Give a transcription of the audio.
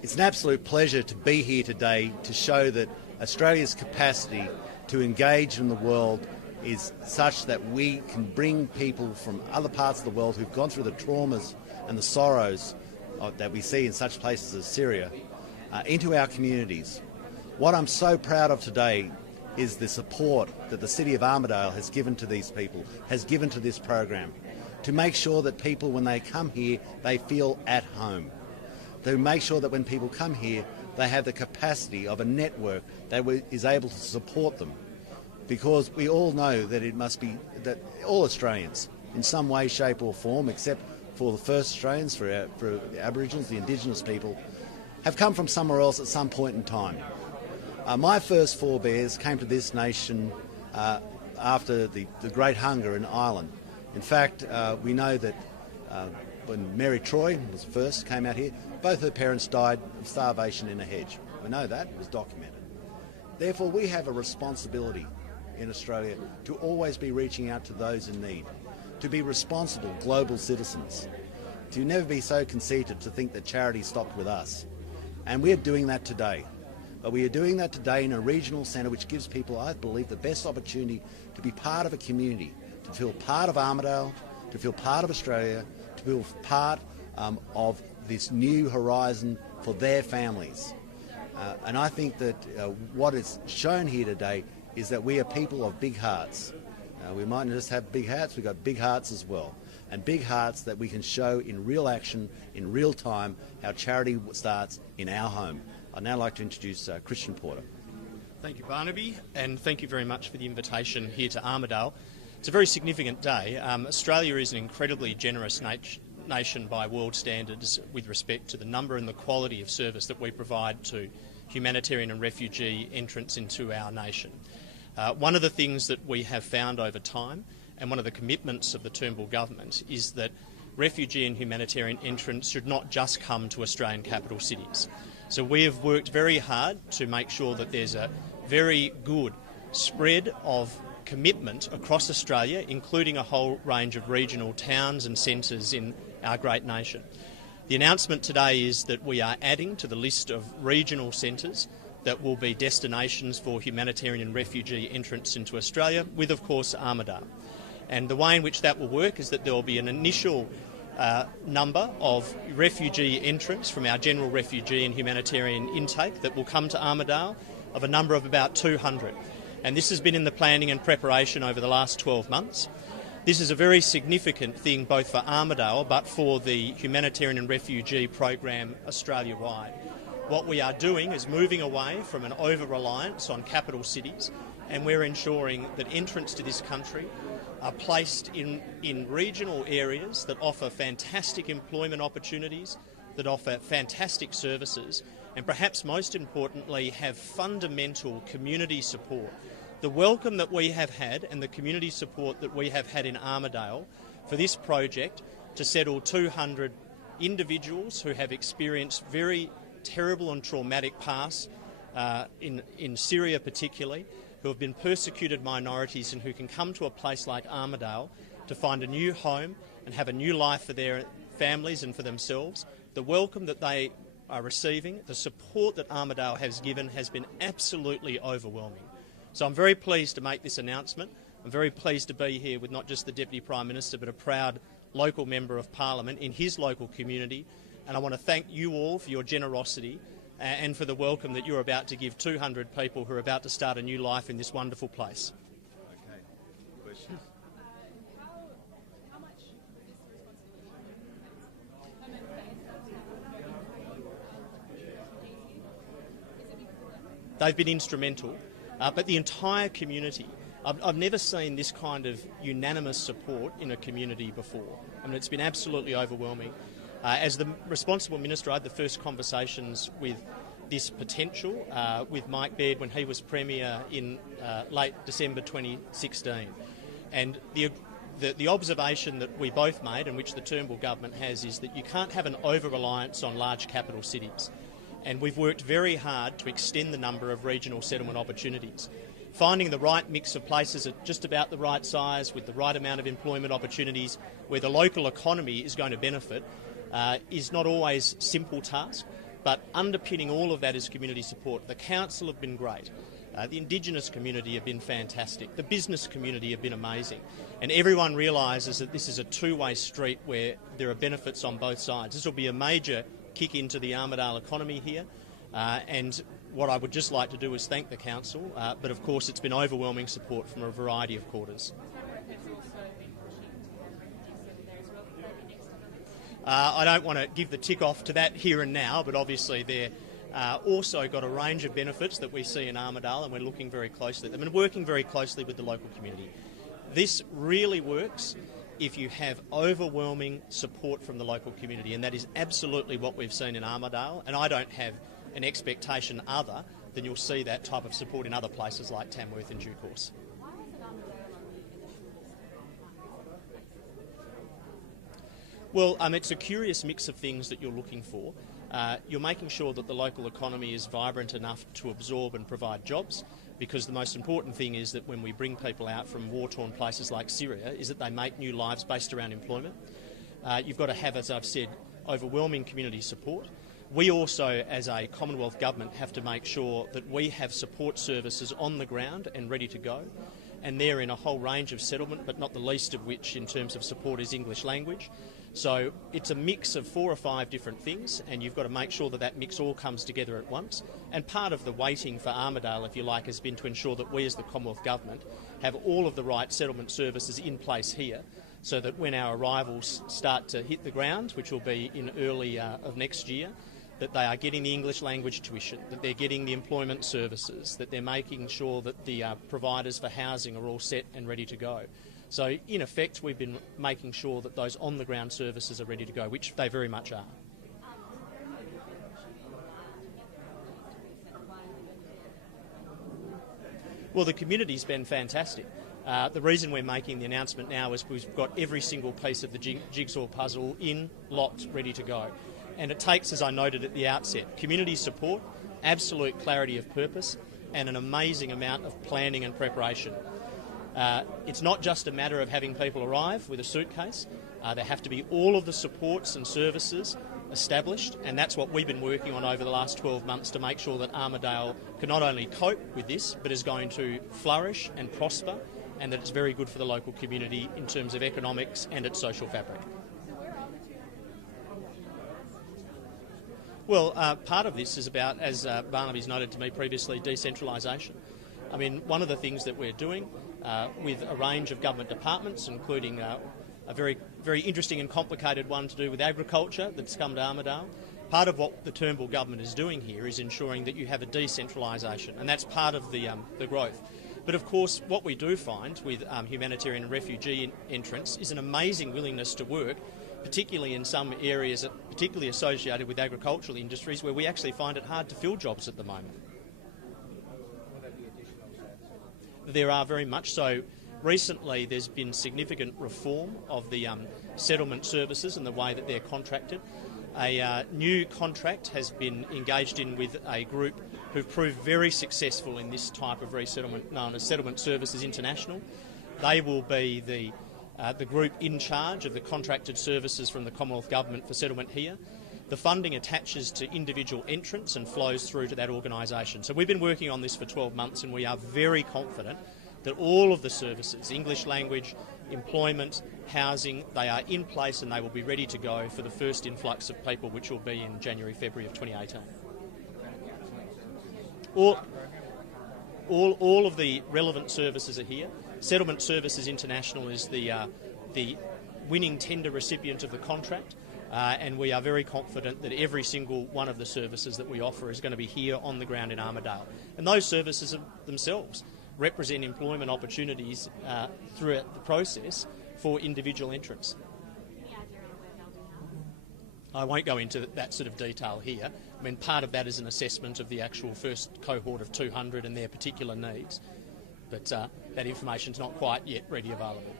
It's an absolute pleasure to be here today to show that Australia's capacity to engage in the world is such that we can bring people from other parts of the world who've gone through the traumas and the sorrows that we see in such places as Syria into our communities. What I'm so proud of today is the support that the City of Armidale has given to these people, has given to this program, to make sure that people, when they come here, they feel at home. To make sure that when people come here, they have the capacity of a network that is able to support them. Because we all know that it must be that all Australians, in some way, shape or form, except for the first Australians, for the Aboriginals, the Indigenous people, have come from somewhere else at some point in time. My first forebears came to this nation after the Great Hunger in Ireland. In fact, we know that when Mary Troy was first came out here, both her parents died of starvation in a hedge. We know that, it was documented. Therefore, we have a responsibility in Australia to always be reaching out to those in need, to be responsible global citizens, to never be so conceited to think that charity stopped with us. And we're doing that today. But we are doing that today in a regional centre which gives people, I believe, the best opportunity to be part of a community, to feel part of Armidale, to feel part of Australia, to feel part of this new horizon for their families. And I think that what is shown here today is that we are people of big hearts. We mightn't just have big hats, we've got big hearts as well. And big hearts that we can show in real action, in real time, how charity starts in our home. I'd now like to introduce Christian Porter. Thank you, Barnaby, and thank you very much for the invitation here to Armidale. It's a very significant day. Australia is an incredibly generous nation by world standards with respect to the number and the quality of service that we provide to humanitarian and refugee entrants into our nation. One of the things that we have found over time, and one of the commitments of the Turnbull government, is that refugee and humanitarian entrants should not just come to Australian capital cities. So we have worked very hard to make sure that there's a very good spread of commitment across Australia, including a whole range of regional towns and centres in our great nation. The announcement today is that we are adding to the list of regional centres that will be destinations for humanitarian and refugee entrants into Australia, with, of course, Armidale. And the way in which that will work is that there will be an initial number of refugee entrants from our general refugee and humanitarian intake that will come to Armidale, of a number of about 200. And this has been in the planning and preparation over the last 12 months. This is a very significant thing both for Armidale but for the humanitarian and refugee program Australia-wide. What we are doing is moving away from an over-reliance on capital cities, and we're ensuring that entrants to this country are placed in regional areas that offer fantastic employment opportunities, that offer fantastic services, and perhaps most importantly have fundamental community support. The welcome that we have had and the community support that we have had in Armidale for this project to settle 200 individuals who have experienced very terrible and traumatic pasts in Syria particularly, who have been persecuted minorities and who can come to a place like Armidale to find a new home and have a new life for their families and for themselves. The welcome that they are receiving, the support that Armidale has given has been absolutely overwhelming. So I'm very pleased to make this announcement. I'm very pleased to be here with not just the Deputy Prime Minister but a proud local Member of Parliament in his local community. And I want to thank you all for your generosity and for the welcome that you're about to give 200 people who are about to start a new life in this wonderful place. Okay. Questions? How much is this responsibility? They've been instrumental, but the entire community, I've never seen this kind of unanimous support in a community before. I mean, it's been absolutely overwhelming. As the responsible minister, I had the first conversations with this potential with Mike Baird when he was Premier in late December 2016. And the observation that we both made, and which the Turnbull government has, is that you can't have an over-reliance on large capital cities. And we've worked very hard to extend the number of regional settlement opportunities. Finding the right mix of places at just about the right size, with the right amount of employment opportunities, where the local economy is going to benefit, is not always a simple task. But underpinning all of that is community support. The council have been great. The Indigenous community have been fantastic. The business community have been amazing. And everyone realises that this is a two-way street where there are benefits on both sides. This will be a major kick into the Armidale economy here. And what I would just like to do is thank the council, but of course it's been overwhelming support from a variety of quarters. I don't want to give the tick off to that here and now, but obviously they're also got a range of benefits that we see in Armidale, and we're looking very closely at them and working very closely with the local community. This really works if you have overwhelming support from the local community, and that is absolutely what we've seen in Armidale, and I don't have an expectation other than you'll see that type of support in other places like Tamworth in due course. Well, it's a curious mix of things that you're looking for. You're making sure that the local economy is vibrant enough to absorb and provide jobs, because the most important thing is that when we bring people out from war-torn places like Syria is that they make new lives based around employment. You've got to have, as I've said, overwhelming community support. We also, as a Commonwealth Government, have to make sure that we have support services on the ground and ready to go, and they're in a whole range of settlement, but not the least of which in terms of support is English language. So it's a mix of 4 or 5 different things, and you've got to make sure that that mix all comes together at once. And part of the waiting for Armidale, if you like, has been to ensure that we as the Commonwealth Government have all of the right settlement services in place here, so that when our arrivals start to hit the ground, which will be in early of next year, that they are getting the English language tuition, that they're getting the employment services, that they're making sure that the providers for housing are all set and ready to go. So, in effect, we've been making sure that those on-the-ground services are ready to go, which they very much are. Well, the community's been fantastic. The reason we're making the announcement now is we've got every single piece of the jigsaw puzzle in, locked, ready to go. And it takes, as I noted at the outset, community support, absolute clarity of purpose, and an amazing amount of planning and preparation. It's not just a matter of having people arrive with a suitcase. There have to be all of the supports and services established, and that's what we've been working on over the last 12 months to make sure that Armidale can not only cope with this, but is going to flourish and prosper, and that it's very good for the local community in terms of economics and its social fabric. Well, part of this is about, as Barnaby's noted to me previously, decentralisation. I mean, one of the things that we're doing with a range of government departments, including a very, very interesting and complicated one to do with agriculture that's come to Armidale. Part of what the Turnbull government is doing here is ensuring that you have a decentralisation, and that's part of the growth. But of course, what we do find with humanitarian and refugee entrants is an amazing willingness to work, particularly in some areas particularly associated with agricultural industries, where we actually find it hard to fill jobs at the moment. There are very much so. Recently there's been significant reform of the settlement services and the way that they're contracted. A new contract has been engaged in with a group who've proved very successful in this type of resettlement, known as Settlement Services International. They will be the group in charge of the contracted services from the Commonwealth Government for settlement here. The funding attaches to individual entrants and flows through to that organisation. So we've been working on this for 12 months, and we are very confident that all of the services, English language, employment, housing, they are in place and they will be ready to go for the first influx of people, which will be in January, February of 2018. All of the relevant services are here. Settlement Services International is the winning tender recipient of the contract, and we are very confident that every single one of the services that we offer is going to be here on the ground in Armidale. And those services themselves represent employment opportunities throughout the process for individual entrants. I won't go into that sort of detail here. I mean, part of that is an assessment of the actual first cohort of 200 and their particular needs, but that information's not quite yet ready available.